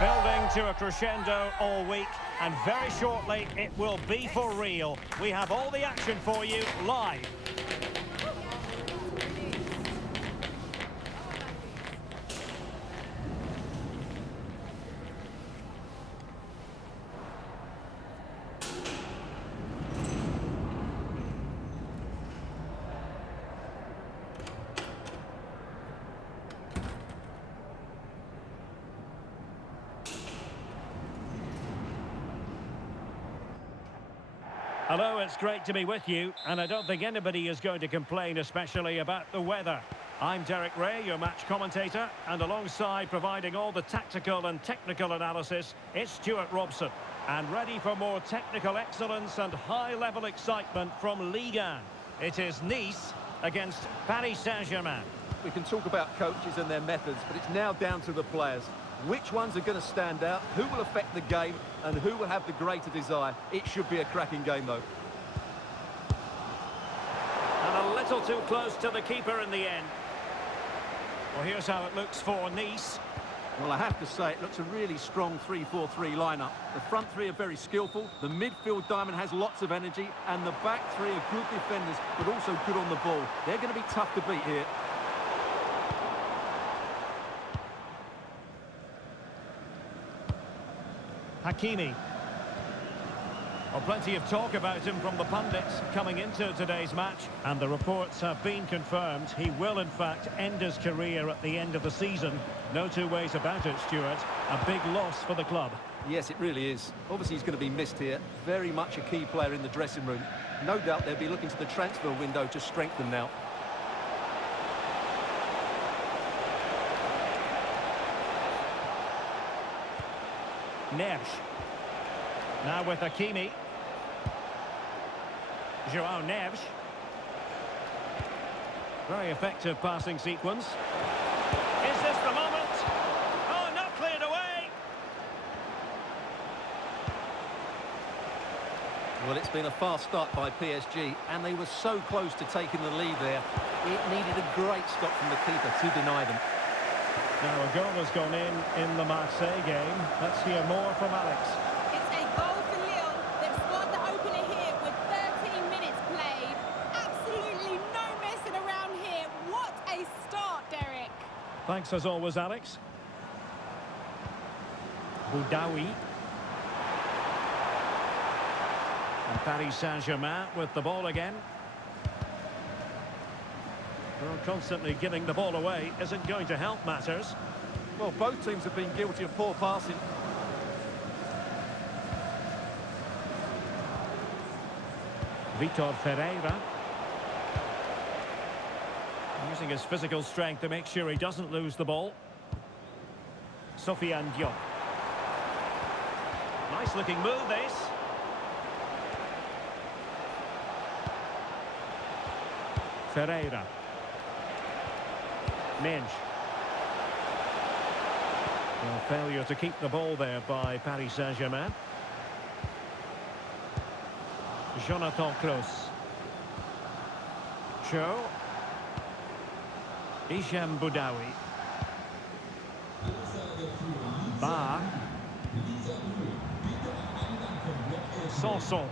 Building to a crescendo all week, and very shortly it will be for real. We have all the action for you live. Hello, it's great to be with you, and I don't think anybody is going to complain, especially about the weather. I'm Derek Ray, your match commentator, and alongside providing all the tactical and technical analysis, it's Stuart Robson. And ready for more technical excellence and high-level excitement from Ligue 1. It is Nice against Paris Saint-Germain. We can talk about coaches and their methods, but it's now down to the players. Which ones are going to stand out, who will affect the game, and who will have the greater desire? It should be a cracking game, though. And a little too close to the keeper in the end. Well, here's how it looks for Nice. Well, I have to say, it looks a really strong 3-4-3 lineup. The front three are very skillful, the midfield diamond has lots of energy, and the back three are good defenders, but also good on the ball. They're going to be tough to beat here. Hakimi. Well, plenty of talk about him from the pundits coming into today's match, and the reports have been confirmed. He will, in fact, end his career at the end of the season. No two ways about it, Stuart. A big loss for the club. Yes, it really is. Obviously, he's going to be missed here. Very much a key player in the dressing room. No doubt they'll be looking to the transfer window to strengthen now. Neves. Now with Hakimi. João Neves. Very effective passing sequence. Is this the moment? Oh, not cleared away. Well, it's been a fast start by PSG, and they were so close to taking the lead there. It needed a great stop from the keeper to deny them. Now a goal has gone in the Marseille game. Let's hear more from Alex. It's a goal for Lille. They've scored the opener here with 13 minutes played. Absolutely no messing around here. What a start, Derek. Thanks as always, Alex. Boudaoui. And Paris Saint-Germain with the ball again. Well, constantly giving the ball away isn't going to help matters. Well, both teams have been guilty of poor passing. Vitor Ferreira. Using his physical strength to make sure he doesn't lose the ball. Sofiane Diop. Nice looking move, this. Ferreira. Minge. Well, failure to keep the ball there by Paris Saint-Germain. Jonathan Kroos. Cho. Hicham Boudaoui. Ba. Sanson.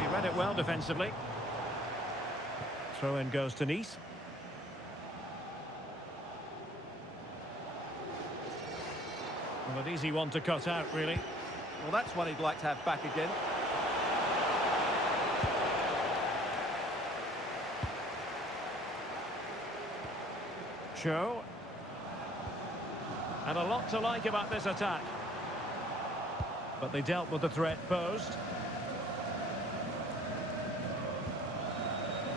He read it well defensively. Throw-in goes to Nice. Well, an easy one to cut out, really. Well, that's one he'd like to have back again. Cho. And a lot to like about this attack. But they dealt with the threat posed.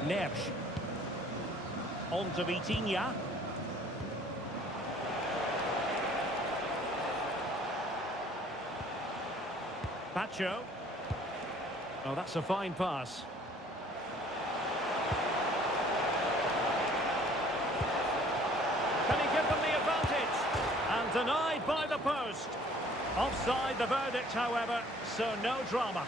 Neves. On to Vitinha. Pacho. Oh, that's a fine pass. Can he give them the advantage? And denied by the post. Offside the verdict, however, so no drama.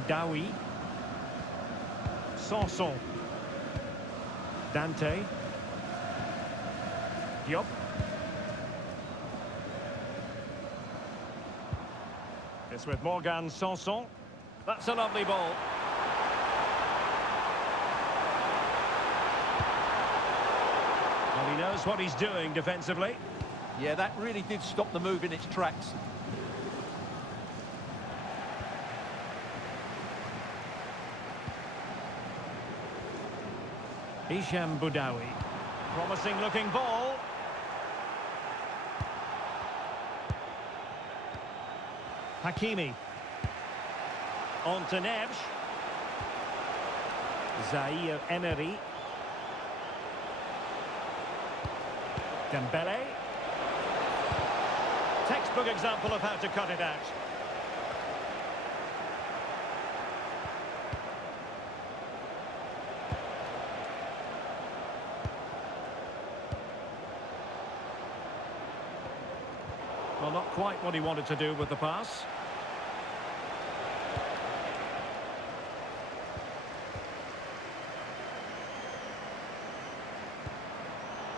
Boudaoui. Sanson. Dante. Diop. It's with Morgan Sanson. That's a lovely ball. Well, he knows what he's doing defensively. Yeah, that really did stop the move in its tracks. Hicham Boudaoui. Promising looking ball. Hakimi. On to Neves. Zaire Emery. Dembele. Textbook example of how to cut it out. Well, not quite what he wanted to do with the pass.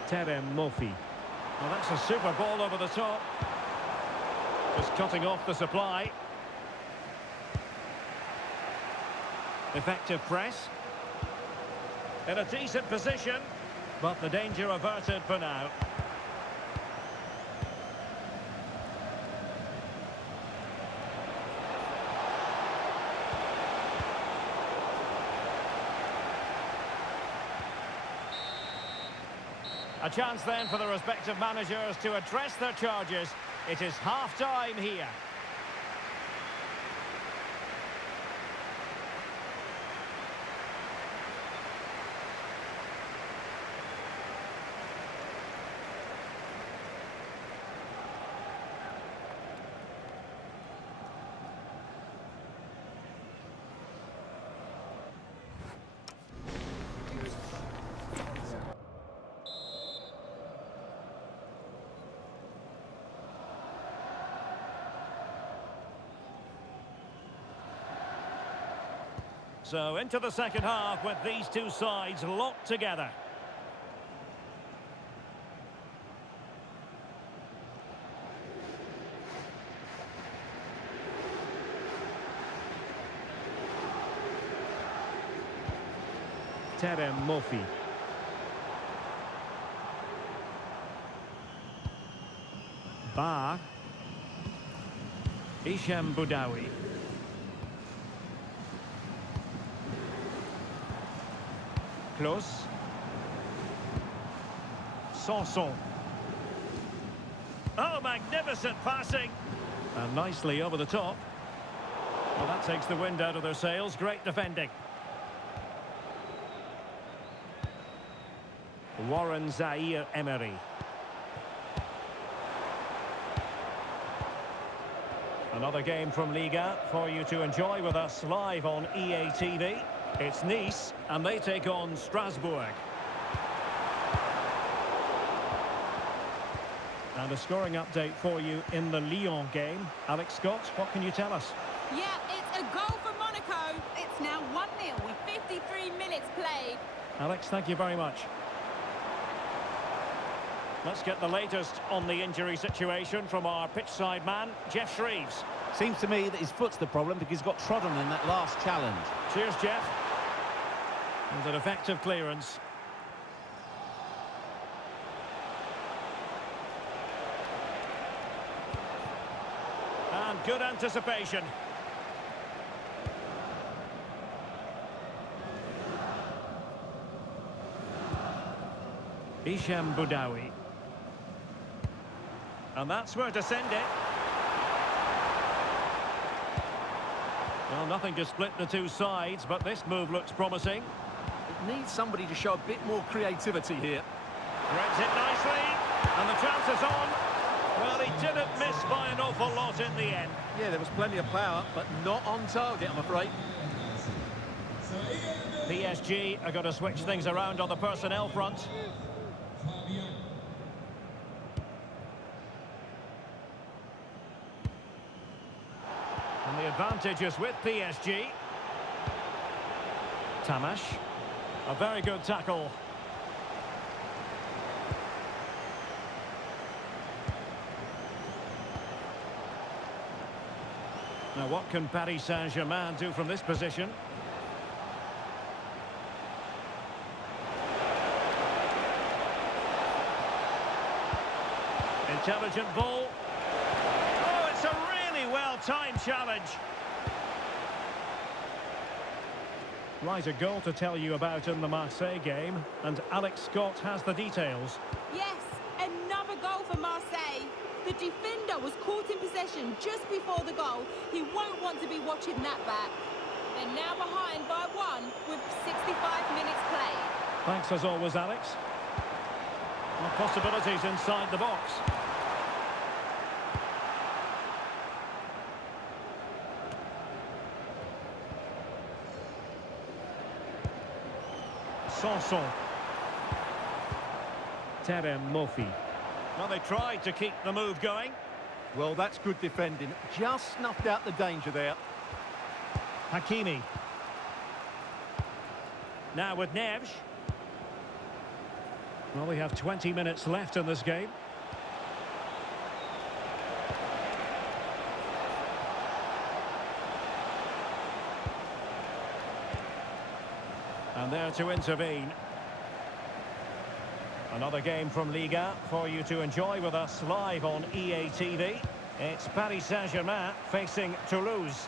Terem Mofi. Well, that's a super ball over the top. Just cutting off the supply. Effective press. In a decent position, but the danger averted for now. A chance then for the respective managers to address their charges. It is half-time here. So into the second half with these two sides locked together. Terem Mofi. Ba. Hicham Boudaoui. Close. Sanson. Oh, magnificent passing. And nicely over the top. Well, that takes the wind out of their sails. Great defending. Warren Zaire Emery. Another game from Liga for you to enjoy with us live on EA TV. It's Nice, and they take on Strasbourg. And a scoring update for you in the Lyon game. Alex Scott, what can you tell us? Yeah, it's a goal for Monaco. It's now 1-0 with 53 minutes played. Alex, thank you very much. Let's get the latest on the injury situation from our pitchside man, Jeff Shreves. Seems to me that his foot's the problem because he's got trodden in that last challenge. Cheers, Jeff. And an effective clearance. And good anticipation. Hicham Boudaoui. And that's where to send it. Well, nothing to split the two sides, but this move looks promising. It needs somebody to show a bit more creativity here. Threads it nicely, and the chance is on. Well, he didn't miss by an awful lot in the end. Yeah, there was plenty of power, but not on target, I'm afraid. PSG are going to switch things around on the personnel front. And the advantage is with PSG. Tamash. A very good tackle. Now what can Paris Saint-Germain do from this position? Intelligent ball. Oh, it's a really well-timed challenge. Right, a goal to tell you about in the Marseille game, and Alex Scott has the details. Yes, another goal for Marseille. The defender was caught in possession just before the goal. He won't want to be watching that back. They're now behind by 1 with 65 minutes played. Thanks as always, Alex. Well, possibilities inside the box. Sanson. Terem Mofi. Well, they tried to keep the move going. Well, that's good defending. Just snuffed out the danger there. Hakimi. Now with Neves. Well, we have 20 minutes left in this game. And there to intervene. Another game from Liga for you to enjoy with us live on EA TV. It's Paris Saint-Germain facing Toulouse.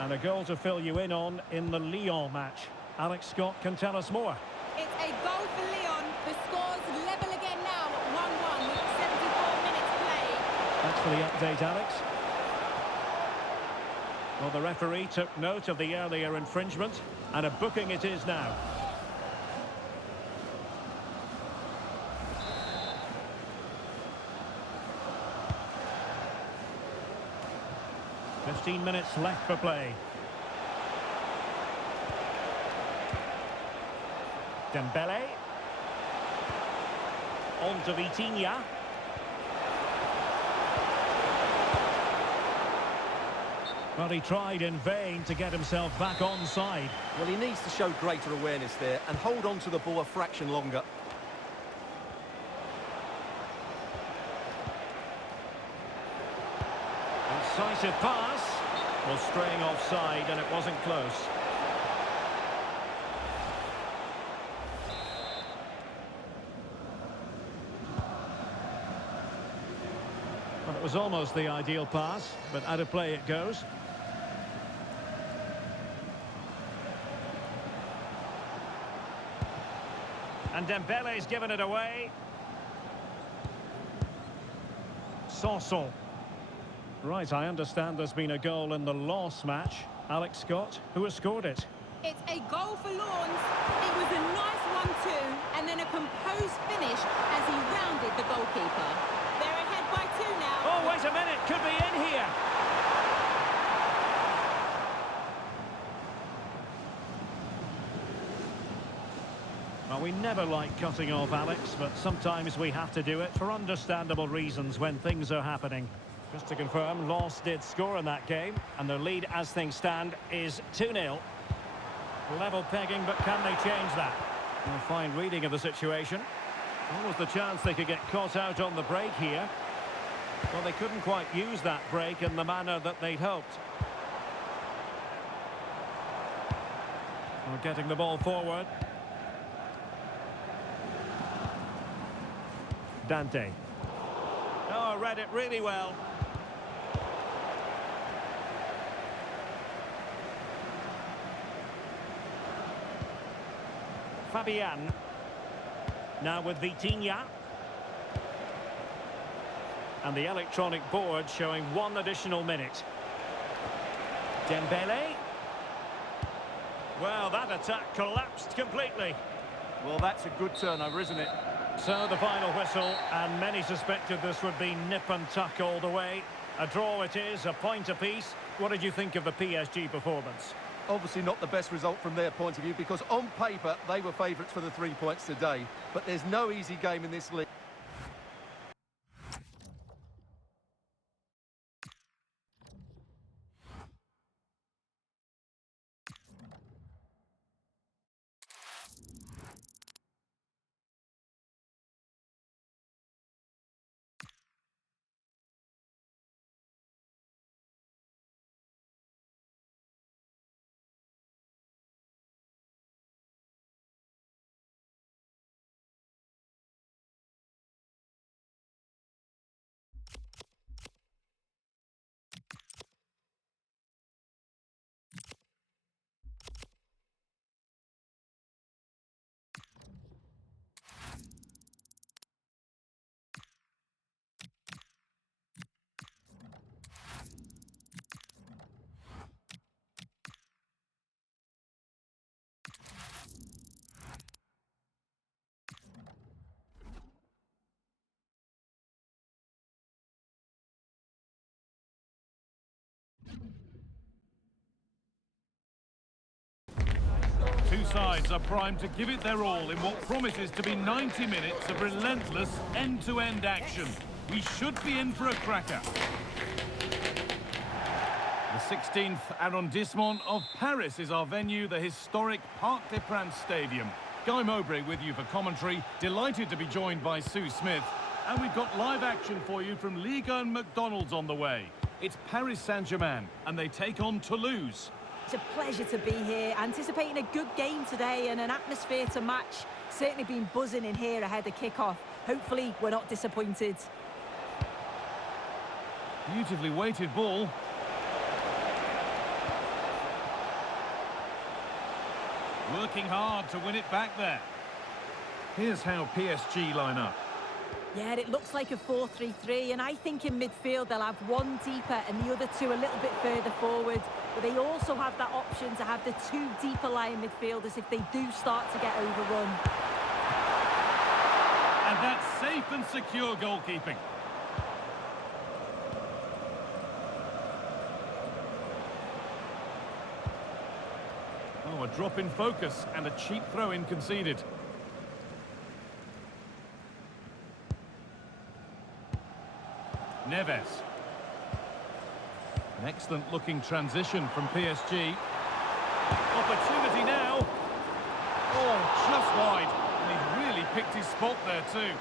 And a goal to fill you in on in the Lyon match. Alex Scott can tell us more. It's a goal for Lyon. The score's level again now at 1-1 with 74 minutes played. Thanks for the update, Alex. Well, the referee took note of the earlier infringement, and a booking it is now. "15 minutes left for play. Dembele. On to Vitinha. Well, he tried in vain to get himself back onside. Well, he needs to show greater awareness there and hold on to the ball a fraction longer. Incisive pass. Well, straying offside, and it wasn't close. Well, it was almost the ideal pass, but out of play it goes. And Dembele's given it away. Sanson. Right, I understand there's been a goal in the loss match. Alex Scott, who has scored it? It's a goal for Lawns. It was a nice 1-2 and then a composed finish as he rounded the goalkeeper. They're ahead by 2 now. Oh, wait a minute, could be in here. Well, we never like cutting off Alex, but sometimes we have to do it for understandable reasons when things are happening. Just to confirm, Lens did score in that game, and their lead as things stand is 2-0. Level pegging, but can they change that? A fine reading of the situation. What was the chance they could get caught out on the break here? Well, they couldn't quite use that break in the manner that they'd hoped. Well, getting the ball forward. Dante. Oh, read it really well. Fabian. Now with Vitinha. And the electronic board showing 1 additional minute. Dembele. Well, that attack collapsed completely. Well, that's a good turnover, isn't it? So the final whistle, and many suspected this would be nip and tuck all the way. A draw it is, a point apiece. What did you think of the PSG performance? Obviously not the best result from their point of view, because on paper they were favourites for the 3 points today. But there's no easy game in this league. Two sides are primed to give it their all in what promises to be 90 minutes of relentless end-to-end action. We should be in for a cracker. The 16th arrondissement of Paris is our venue, the historic Parc des Princes Stadium. Guy Mowbray with you for commentary. Delighted to be joined by Sue Smith. And we've got live action for you from Liga and McDonald's on the way. It's Paris Saint-Germain, and they take on Toulouse. It's a pleasure to be here, anticipating a good game today and an atmosphere to match. Certainly been buzzing in here ahead of kick-off. Hopefully we're not disappointed. Beautifully weighted ball. Working hard to win it back there. Here's how PSG line up. Yeah, it looks like a 4-3-3, and I think in midfield they'll have one deeper and the other two a little bit further forward. But they also have that option to have the two deeper lying midfielders if they do start to get overrun. And that's safe and secure goalkeeping. Oh, a drop in focus and a cheap throw-in conceded. Neves. An excellent looking transition from PSG. Opportunity now. Oh, just wide. And he's really picked his spot there too.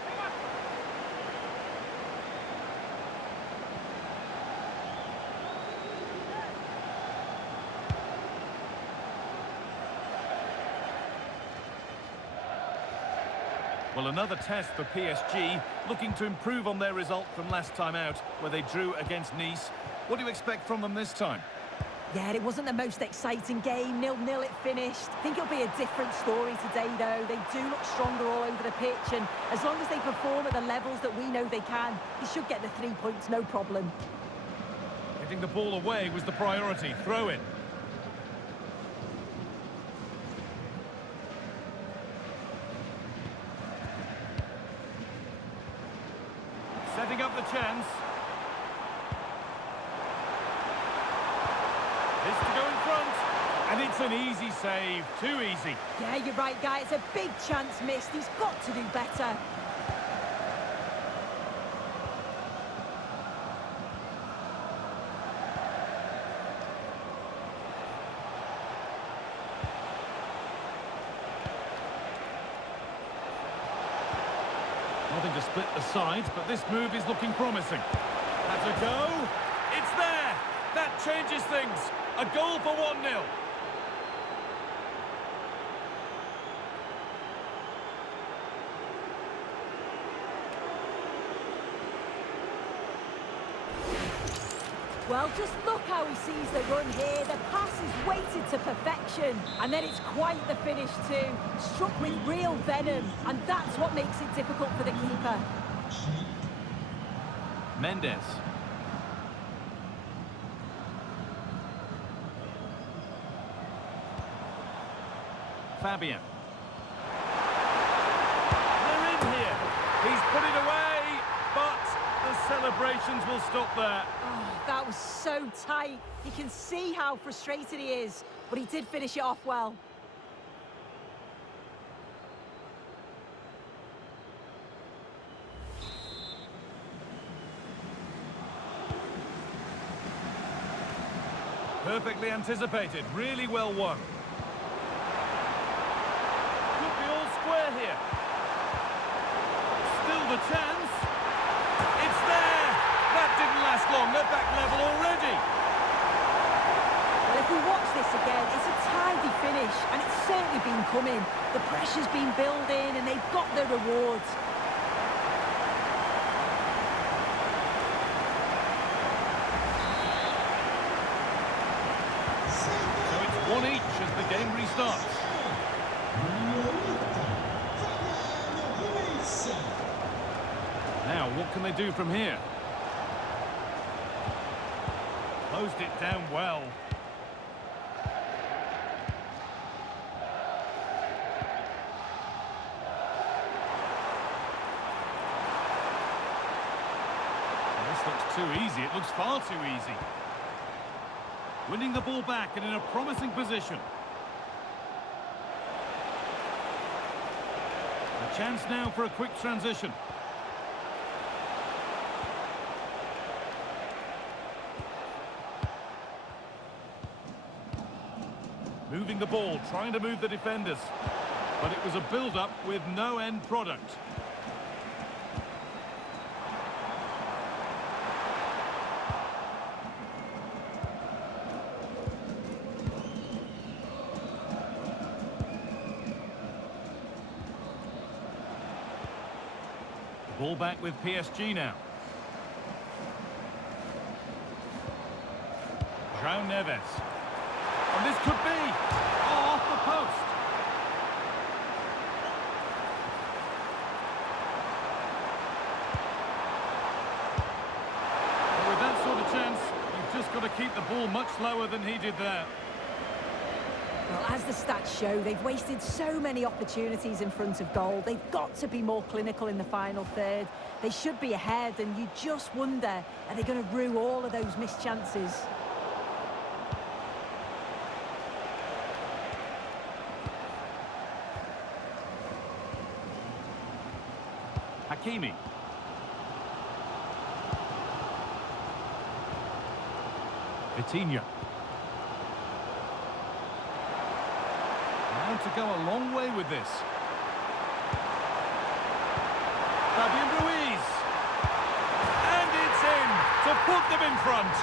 Well, another test for PSG, looking to improve on their result from last time out, where they drew against Nice. What do you expect from them this time? Yeah, it wasn't the most exciting game. 0-0 it finished. I think it'll be a different story today, though. They do look stronger all over the pitch, and as long as they perform at the levels that we know they can, they should get the 3 points, no problem. Getting the ball away was the priority. Throw in. Setting up the chance. This to go in front. And it's an easy save. Too easy. Yeah, you're right, Guy. It's a big chance missed. He's got to do better. Nothing to split the sides, but this move is looking promising. Has a go. It's there. That changes things. A goal for 1-0. Well, just look how he sees the run here. The pass is weighted to perfection. And then it's quite the finish too. Struck with real venom. And that's what makes it difficult for the keeper. Mendes. Fabian. They're in here. He's put it away, but the celebrations will stop there. Oh, that was so tight. You can see how frustrated he is, but he did finish it off well. Perfectly anticipated, really well won. Could be all square here. Still the chance. It's there. That didn't last long. They're back level already. Well, if we watch this again, it's a tidy finish, and it's certainly been coming. The pressure's been building, and they've got their rewards. So it's 1 each as the game restarts. Now, what can they do from here? Closed it down well. This looks too easy. It looks far too easy. Winning the ball back and in a promising position. A chance now for a quick transition. Moving the ball, trying to move the defenders. But it was a build-up with no end product. Ball back with PSG now. João Neves. And this could be off the post. And with that sort of chance, you've just got to keep the ball much lower than he did there. Well, as the stats show, they've wasted so many opportunities in front of goal. They've got to be more clinical in the final third. They should be ahead, and you just wonder, are they going to rue all of those missed chances? Hakimi. Vitinha. Now to go a long way with this. Fabian Ruiz. And it's in to put them in front.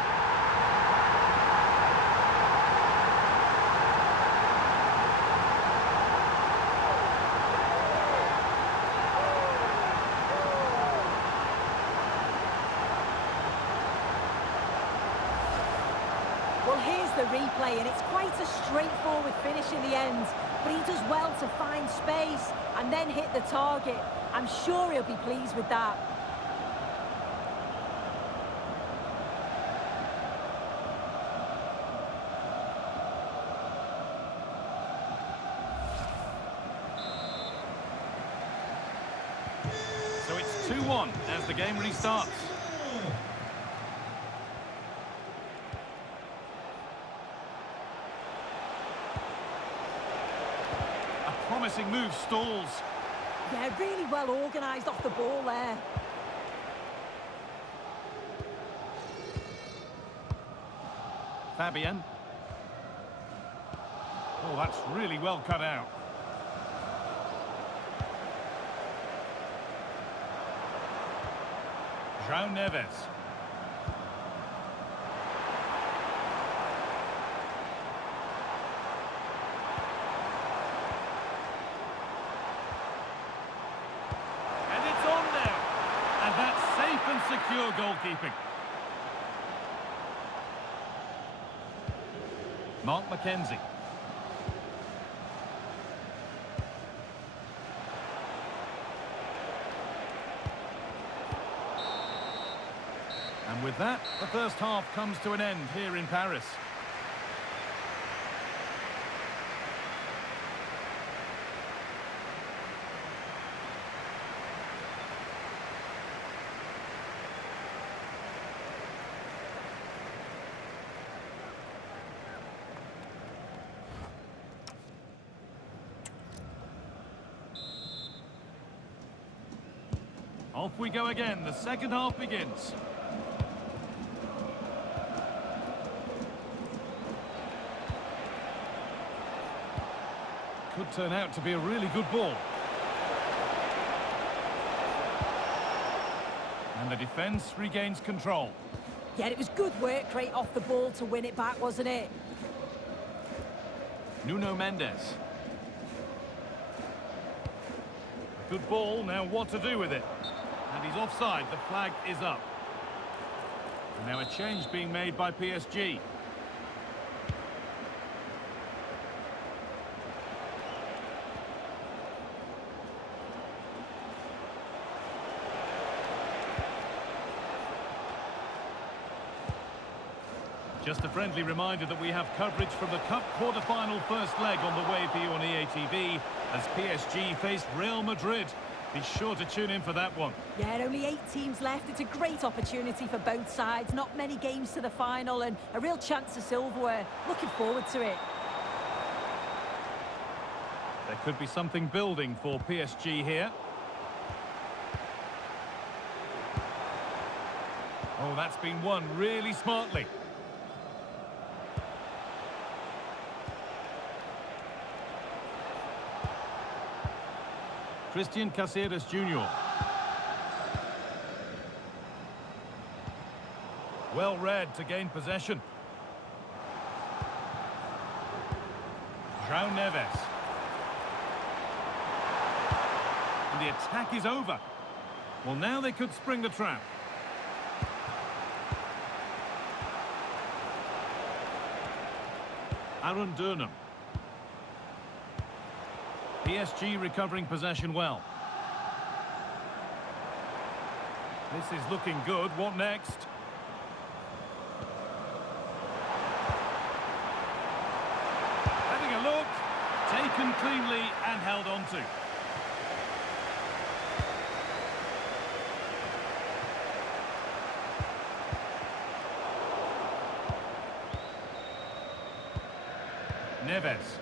Well, here's the replay, and it's quite a straightforward finish in the end. But he does well to find space and then hit the target. I'm sure he'll be pleased with that. So it's 2-1 as the game restarts. Promising move stalls. Yeah, really well organised off the ball there. Fabian. Oh, that's really well cut out. João Neves. And secure goalkeeping. Mark McKenzie. And with that, the first half comes to an end here in Paris. Off we go again. The second half begins. Could turn out to be a really good ball. And the defence regains control. Yeah, it was good work rate off the ball to win it back, wasn't it? Nuno Mendes. Good ball, now what to do with it? And he's offside, the flag is up. And now a change being made by PSG. Just a friendly reminder that we have coverage from the Cup quarter-final first leg on the way for you on EA TV as PSG face Real Madrid. Be sure to tune in for that one. Yeah, only 8 teams left. It's a great opportunity for both sides. Not many games to the final and a real chance of silverware. Looking forward to it. There could be something building for PSG here. Oh, that's been won really smartly. Christian Caceres Jr. Well read to gain possession. João Neves. And the attack is over. Well, now they could spring the trap. Aaron Durnham. PSG recovering possession well. This is looking good. What next? Having a look. Taken cleanly and held on to. Neves.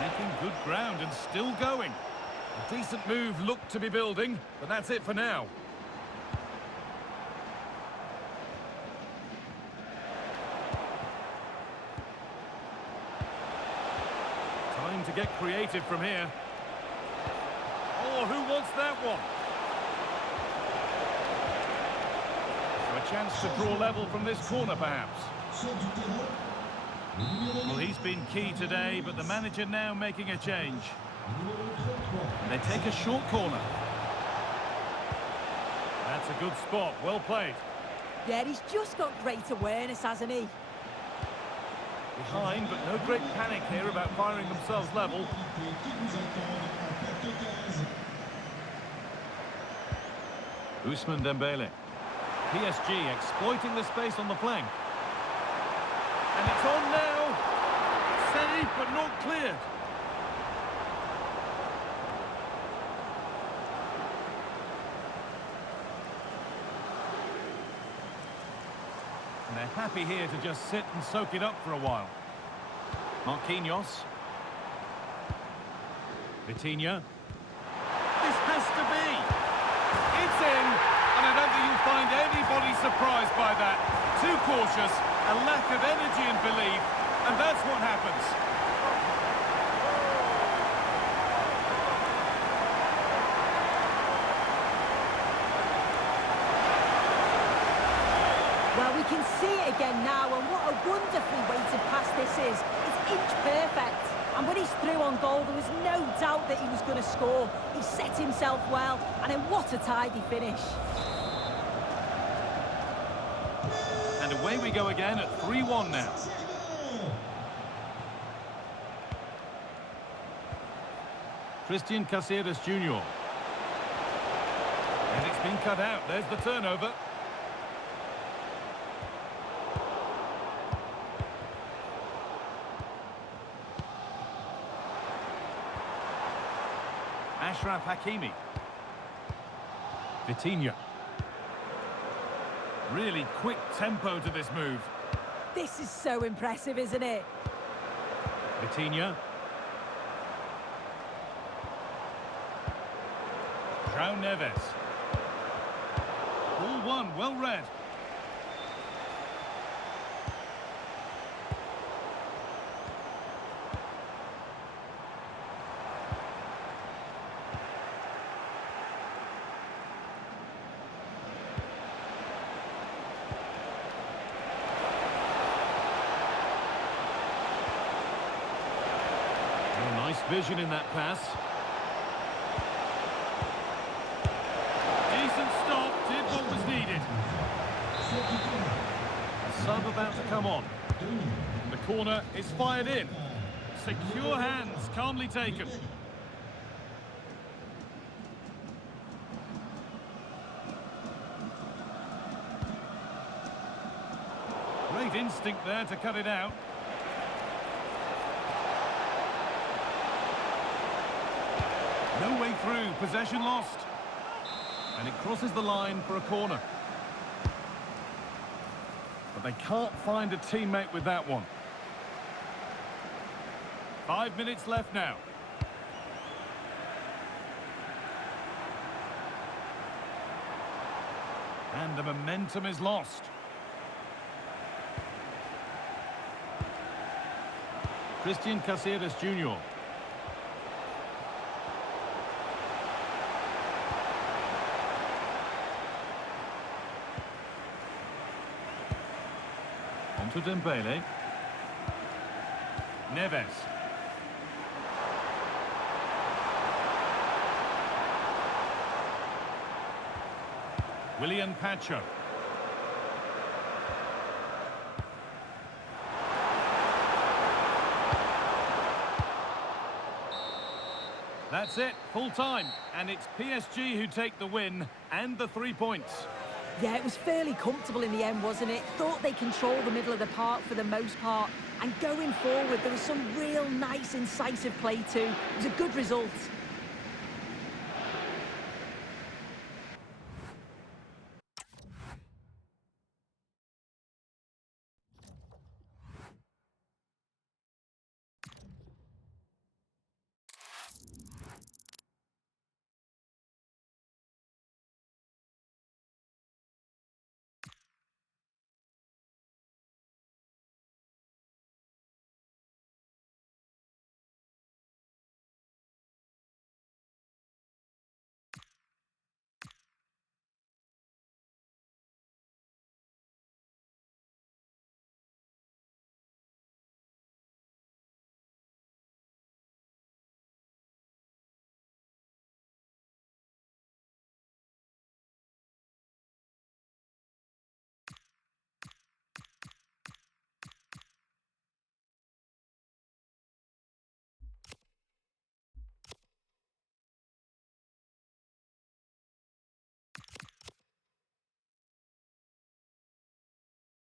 Making good ground and still going. A decent move looked to be building, but that's it for now. Time to get creative from here. Oh, who wants that one? So a chance to draw level from this corner, perhaps. Well, he's been key today, but the manager now making a change. And they take a short corner. That's a good spot. Well played. Yeah, he's just got great awareness, hasn't he? Behind, but no great panic here about firing themselves level. Ousmane Dembele. PSG exploiting the space on the flank. And it's on now. Saved, but not cleared. And they're happy here to just sit and soak it up for a while. Marquinhos. Vitinha. This has to be. It's in, and I don't think you'll find anybody surprised by that. Too cautious, a lack of energy and belief, and that's what happens. Well, we can see it again now, and what a wonderfully weighted pass this is. It's inch perfect. And when he's through on goal, there was no doubt that he was going to score. He set himself well, and then what a tidy finish. And away we go again at 3-1 now. Christian Caceres Jr. And it's been cut out. There's the turnover. Achraf Hakimi. Vitinha. Really quick tempo to this move. This is so impressive, isn't it? Vitinha. João Neves. Ball one, well read. Nice vision in that pass. Decent stop, did what was needed. A sub about to come on. The corner is fired in. Secure hands, calmly taken. Great instinct there to cut it out. No way through, possession lost. And it crosses the line for a corner. But they can't find a teammate with that one. 5 minutes left now. And the momentum is lost. Christian Caceres Jr. On to Dembele. Neves. William Pacho. That's it, full time, and it's PSG who take the win and the 3 points. Yeah, it was fairly comfortable in the end, wasn't it? Thought they controlled the middle of the park for the most part. And going forward, there was some real nice, incisive play too. It was a good result.